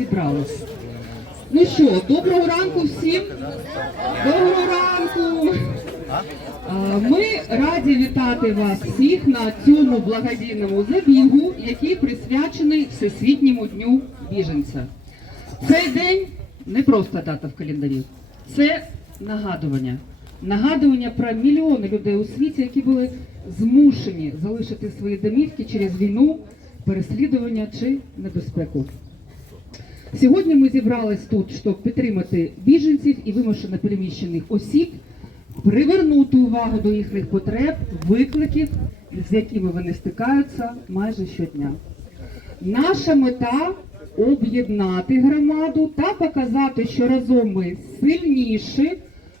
зібрались. Ну що, доброго ранку всім. Доброго ранку. Ми раді вітати вас всіх на цьому благодійному забігу, який присвячений Всесвітньому дню біженця. Цей день не просто дата в календарі, це нагадування. Нагадування про мільйони людей у світі, які були змушені залишити свої домівки через війну, переслідування чи небезпеку. Сьогодні ми зібрались тут, щоб підтримати біженців і вимушено переміщених осіб, привернути увагу до їхніх потреб, викликів, з якими вони стикаються майже щодня. Наша мета об'єднати громаду та показати, що разом ми сильніші,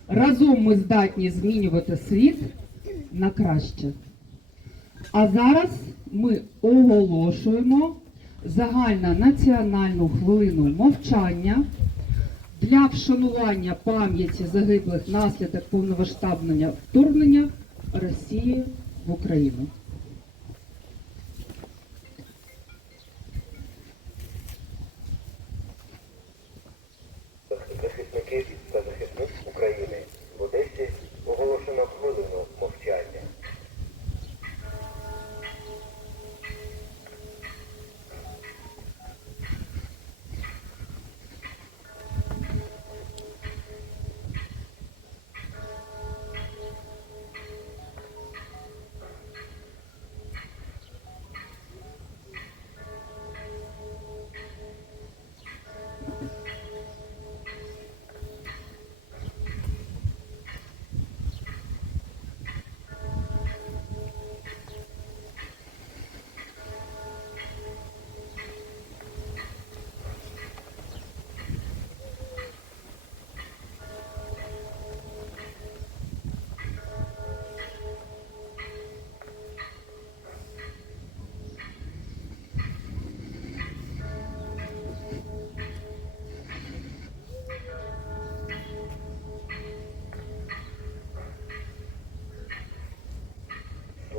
разом ми здатні змінювати світ на краще. А зараз ми оголошуємо загальнонаціональну хвилину мовчання для вшанування пам'яті загиблих наслідок повномасштабного вторгнення Росії в Україну.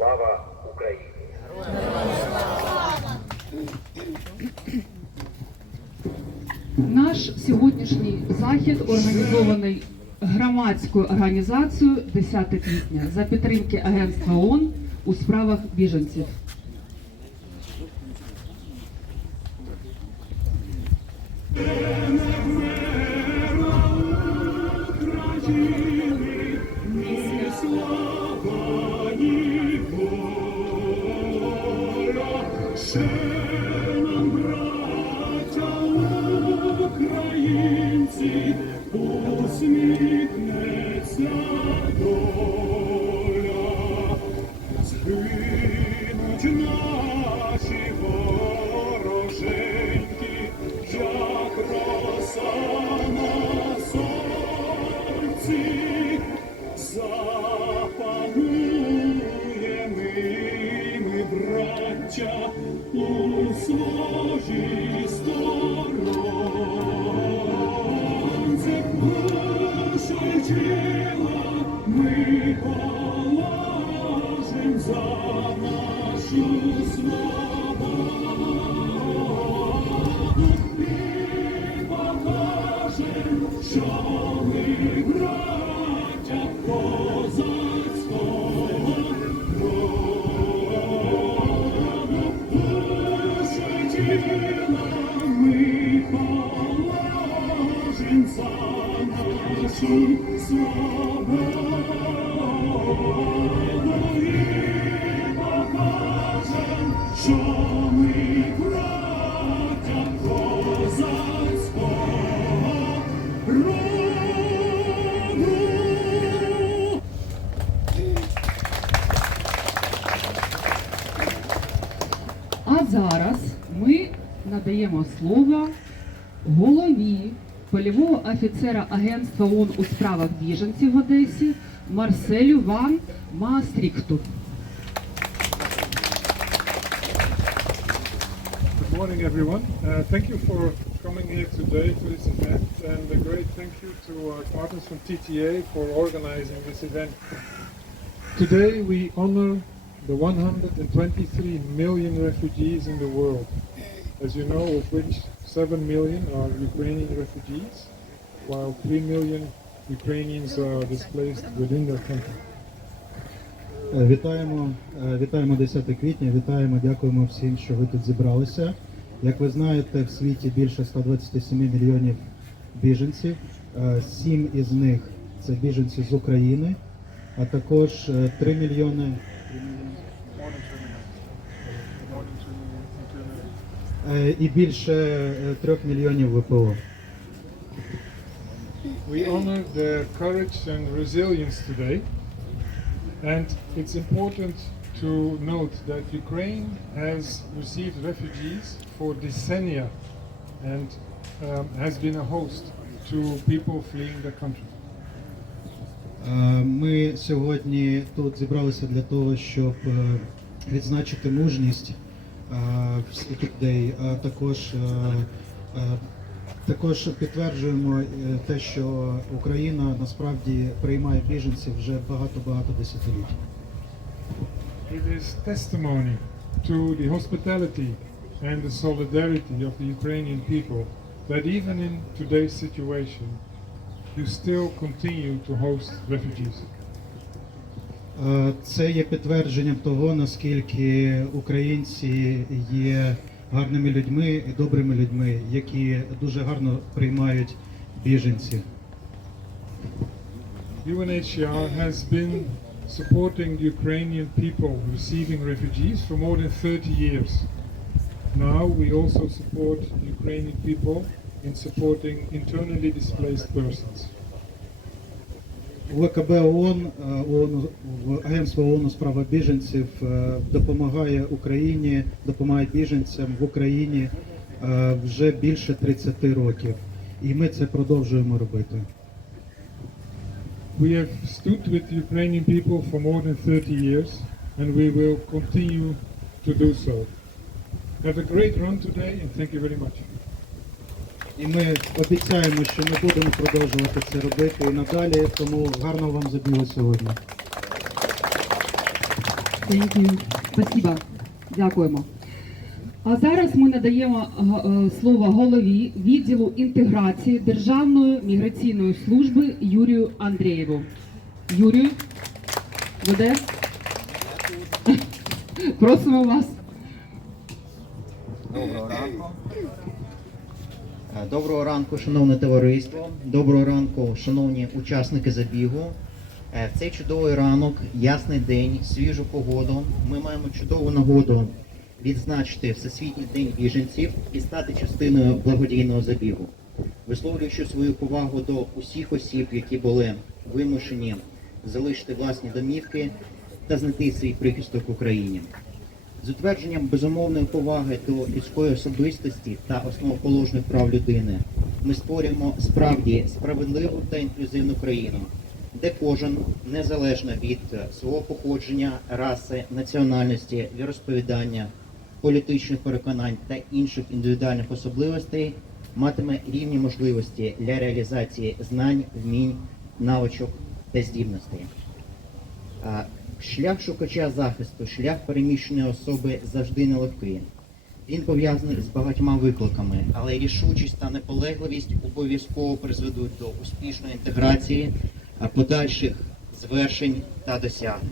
Слава Україні! Наш сьогоднішній захід організований громадською організацією 10 квітня за підтримки Агентства ООН у справах біженців. Що офіцера Агентства ООН у справах біженців в Одесі Марселю Ван Маастріхту. Good morning, everyone. Uh, thank you for coming here today to this event, and a great thank you to our partners from TTA for organizing this event. Today, we honor the 123 million refugees in the world. as you know, of which 7 million are Ukrainian refugees, While 3 million Ukrainians are displaced within their country. Е, Вітаємо, е, вітаємо 10 квітня, вітаємо, дякуємо всім, що ви тут зібралися. Як ви знаєте, в світі більше 127 мільйонів біженців. Е, Сім із них це біженці з України, а також е, 3 мільйони і більше 3 мільйонів ВПО. We honor their courage and resilience today, and it's important to note that Ukraine has received refugees for decennia and um, has been a host to people fleeing the country. Е, Ми сьогодні тут зібралися для того, щоб е, відзначити мужність е, всіх людей, а також, е, е, також підтверджуємо е, те, що Україна насправді приймає біженців вже багато-багато десятиліть. It is testimony to the hospitality and the solidarity of the Ukrainian people that even in today's situation, you still continue to host refugees. Е, Це є підтвердженням того, наскільки українці є гарними людьми і добрими людьми, які дуже гарно приймають біженців. UNHCR has been supporting Ukrainian people receiving refugees for more than 30 years. Now we also support Ukrainian people in supporting internally displaced persons. ВКБ ООН, е, ООН Агентство ООН у справах біженців е, допомагає Україні, допомагає біженцям в Україні е, вже більше 30 років, і ми це продовжуємо робити. We have stood with Ukrainian people for more than 30 years and we will continue to do so. Have a great run today and thank you very much. І ми обіцяємо, що ми будемо продовжувати це робити і надалі. Тому гарного вам забігу сьогодні. Спасибо. Дякуємо. А зараз ми надаємо е, слово голові відділу інтеграції Державної міграційної служби Юрію Андрієву. Юрію, веде? Просимо вас. Доброго ранку. Е, Доброго ранку, шановне товариство. Доброго ранку, шановні учасники забігу. Е, В цей чудовий ранок, ясний день, свіжу погоду. Ми маємо чудову нагоду відзначити Всесвітній день біженців і стати частиною благодійного забігу. Висловлюючи свою повагу до усіх осіб, які були вимушені залишити власні домівки та знайти свій прихисток в Україні. З утвердженням безумовної поваги до людської особистості та основоположних прав людини ми створюємо справді справедливу та інклюзивну країну, де кожен, незалежно від свого походження, раси, національності, віросповідання, політичних переконань та інших індивідуальних особливостей, матиме рівні можливості для реалізації знань, вмінь, навичок та здібностей. Шлях шукача захисту, шлях переміщеної особи завжди нелегкий. Він пов'язаний з багатьма викликами, але рішучість та наполегливість обов'язково призведуть до успішної інтеграції, подальших звершень та досягнень.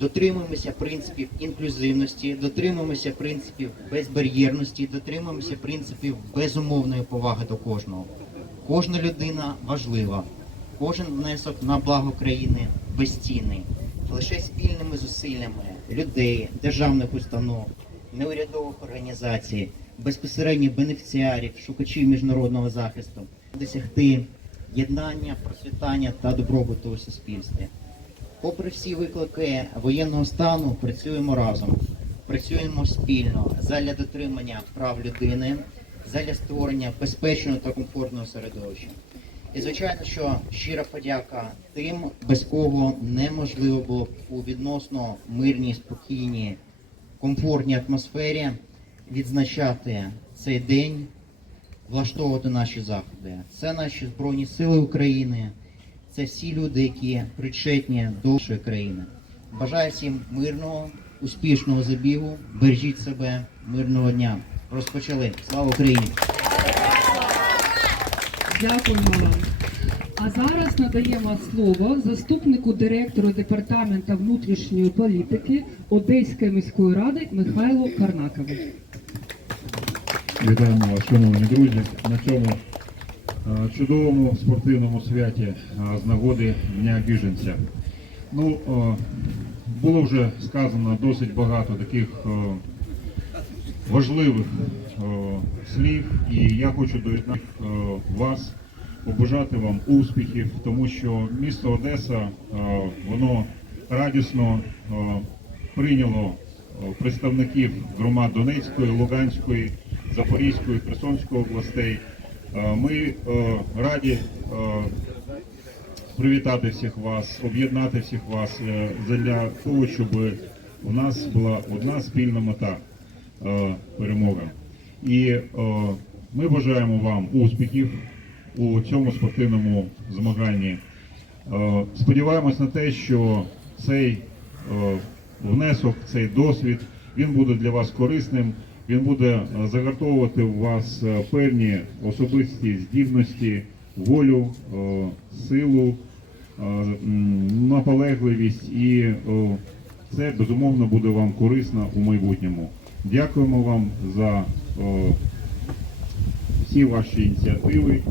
Дотримуємося принципів інклюзивності, дотримуємося принципів безбар'єрності, дотримуємося принципів безумовної поваги до кожного. Кожна людина важлива, кожен внесок на благо країни безцінний. Лише спільними зусиллями людей, державних установ, неурядових організацій, безпосередніх бенефіціарів, шукачів міжнародного захисту досягти єднання, процвітання та добробуту у суспільстві. Попри всі виклики воєнного стану, працюємо разом, працюємо спільно задля дотримання прав людини, задля створення безпечного та комфортного середовища. І звичайно, що щира подяка тим, без кого неможливо було б у відносно мирній, спокійній, комфортній атмосфері відзначати цей день, влаштовувати наші заходи. Це наші Збройні Сили України, це всі люди, які причетні до нашої країни. Бажаю всім мирного, успішного забігу, бережіть себе, мирного дня. розпочали. Слава Україні! Дякуємо вам. А зараз надаємо слово заступнику директора департаменту внутрішньої політики Одеської міської ради Михайлу Карнакову. Вітаємо вас, шановні друзі, на цьому е, чудовому спортивному святі е, з нагоди Дня біженця. Ну, е, було вже сказано досить багато таких важливих слів, і я хочу доєднати е, вас, побажати вам успіхів, тому що місто Одеса, е, воно радісно е, прийняло е, представників громад Донецької, Луганської, Запорізької, Херсонської областей. Е, Ми е, раді е, привітати всіх вас, об'єднати всіх вас е, для того, щоб у нас була одна спільна мета е, перемога. І е, ми бажаємо вам успіхів у цьому спортивному змаганні. Е, Сподіваємось на те, що цей е, внесок, цей досвід, він буде для вас корисним. Він буде загартовувати у вас певні особисті здібності, волю, силу, наполегливість, і це безумовно буде вам корисно у майбутньому. Дякуємо вам за е, всі ваші ініціативи.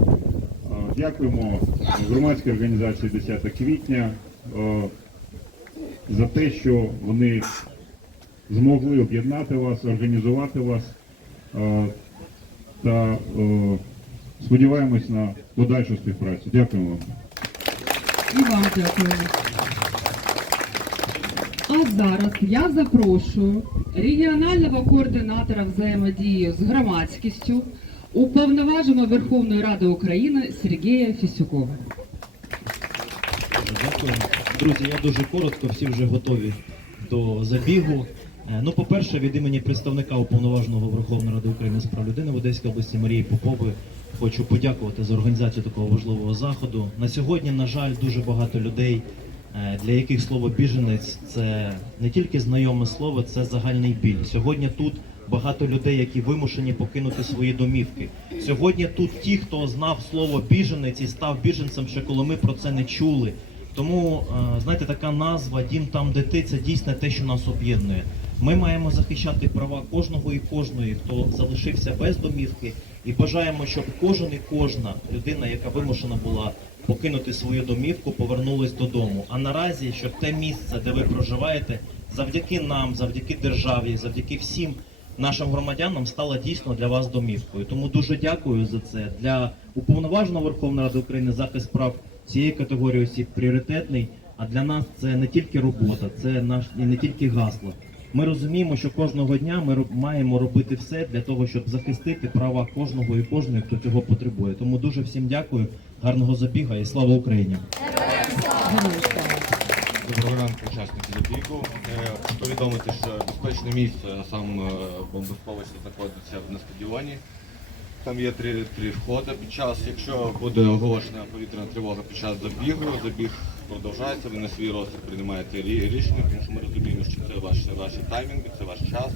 Дякуємо громадській організації 10 квітня е, за те, що вони змогли об'єднати вас, організувати вас е, та е, сподіваємось на подальшу співпрацю. Дякуємо вам. І вам дякуємо. А зараз я запрошую регіонального координатора взаємодії з громадськістю уповноваженого Верховної Ради України Сергія Фісюкова. Дякую. Друзі, я дуже коротко, всі вже готові до забігу. Е, Ну, по-перше, від імені представника уповноваженого Верховної Ради України з прав людини в Одеській області Марії Попови хочу подякувати за організацію такого важливого заходу. На сьогодні, на жаль, дуже багато людей, для яких слово біженець це не тільки знайоме слово, це загальний біль. Сьогодні тут багато людей, які вимушені покинути свої домівки. Сьогодні тут ті, хто знав слово біженець і став біженцем, ще коли ми про це не чули. Тому, е, знаєте, така назва Дім там, де ти це дійсно те, що нас об'єднує. Ми маємо захищати права кожного і кожної, хто залишився без домівки, і бажаємо, щоб кожен і кожна людина, яка вимушена була покинути свою домівку, повернулась додому. А наразі, щоб те місце, де ви проживаєте, завдяки нам, завдяки державі, завдяки всім нашим громадянам стало дійсно для вас домівкою. Тому дуже дякую за це. Для уповноваженого Верховної Ради України захист прав цієї категорії осіб пріоритетний. А для нас це не тільки робота, це наш і не тільки гасло. Ми розуміємо, що кожного дня ми маємо робити все для того, щоб захистити права кожного і кожної, хто цього потребує. Тому дуже всім дякую, гарного забіга і слава Україні! Доброго ранку, учасники забігу. Е, Повідомити, що безпечне місце, а сам е, бомбосховище знаходиться на стадіоні. Там є три, три входи. Під час, якщо буде оголошена повітряна тривога під час забігу, забіг продовжається, ви на свій розсуд приймаєте рішення, тому що ми розуміємо, що це ваш, ваші таймінги, це ваш час.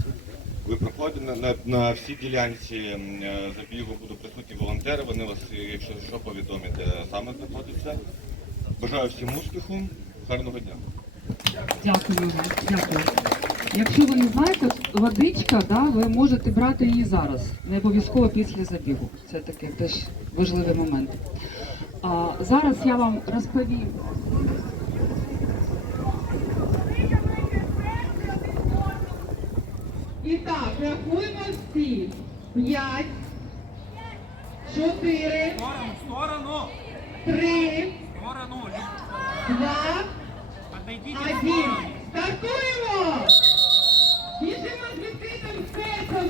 Ви проходите на, на, на всій ділянці е, забігу будуть присутні волонтери, вони вас, якщо що, повідомлять, де саме знаходиться. Бажаю всім успіху, гарного дня. Дякую вам, дякую. Якщо ви не знаєте, водичка, да, ви можете брати її зараз, не обов'язково після забігу. Це такий теж важливий момент. Зараз я вам розповім. І так, рахуємо всі. П'ять, чотири, три, два, один. Стартуємо! Біжимо з відкритим серцем